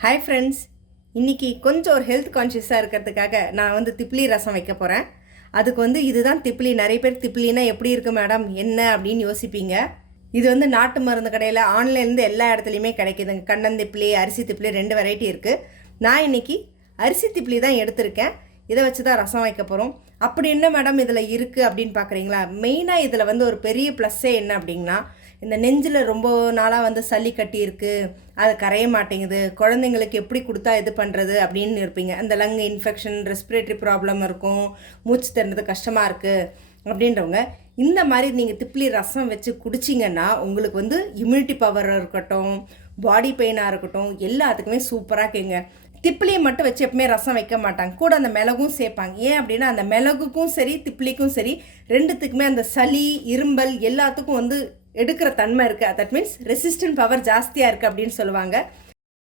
Hi friends, இன்றைக்கி கொஞ்சம் ஒரு ஹெல்த் கான்ஷியஸாக இருக்கிறதுக்காக நான் திப்ளி ரசம் வைக்க போகிறேன். அதுக்கு இதுதான் திப்ளி. நிறைய பேர் திப்ளினா எப்படி இருக்குது மேடம், என்ன அப்படின்னு யோசிப்பீங்க. இது நாட்டு மருந்து கடையில் ஆன்லைன்லேருந்து எல்லா இடத்துலையுமே கிடைக்கிதுங்க. கண்ணந்திப்ளி, அரிசி திப்ளி 2 வெரைட்டி இருக்குது. நான் இன்றைக்கி அரிசி திப்ளி தான் எடுத்திருக்கேன். இதை வச்சு தான் ரசம் வைக்க போகிறோம். அப்படி என்ன மேடம் இதில் இருக்குது அப்படின்னு பார்க்குறீங்களா? மெயினாக இதில் ஒரு பெரிய ப்ளஸ்ஸே என்ன அப்படின்னா, இந்த நெஞ்சில் ரொம்ப நாளாக சளி கட்டி இருக்குது, அது கரைய மாட்டேங்குது, குழந்தைங்களுக்கு எப்படி கொடுத்தா இது பண்ணுறது அப்படின்னு இருப்பீங்க. அந்த லங் இன்ஃபெக்ஷன், ரெஸ்பிரேட்டரி ப்ராப்ளம் இருக்கும், மூச்சு திறந்தது கஷ்டமாக இருக்குது அப்படின்றவங்க இந்த மாதிரி நீங்கள் திப்ளி ரசம் வச்சு குடிச்சிங்கன்னா உங்களுக்கு இம்யூனிட்டி பவர் இருக்கட்டும், பாடி பெயினாக இருக்கட்டும், எல்லாத்துக்குமே சூப்பராக கேங்க. திப்ளியை மட்டும் வச்சு எப்பவுமே ரசம் வைக்க மாட்டாங்க, கூட அந்த மிளகும் சேர்ப்பாங்க. ஏன் அப்படின்னா அந்த மிளகுக்கும் சரி திப்ளிக்கும் சரி ரெண்டுத்துக்குமே அந்த சளி, இரும்பல் எல்லாத்துக்கும் எடுக்கிற தன்மை இருக்குது. தட் மீன்ஸ் ரெசிஸ்டன்ட் பவர் ஜாஸ்தியாக இருக்குது அப்படின்னு சொல்லுவாங்க.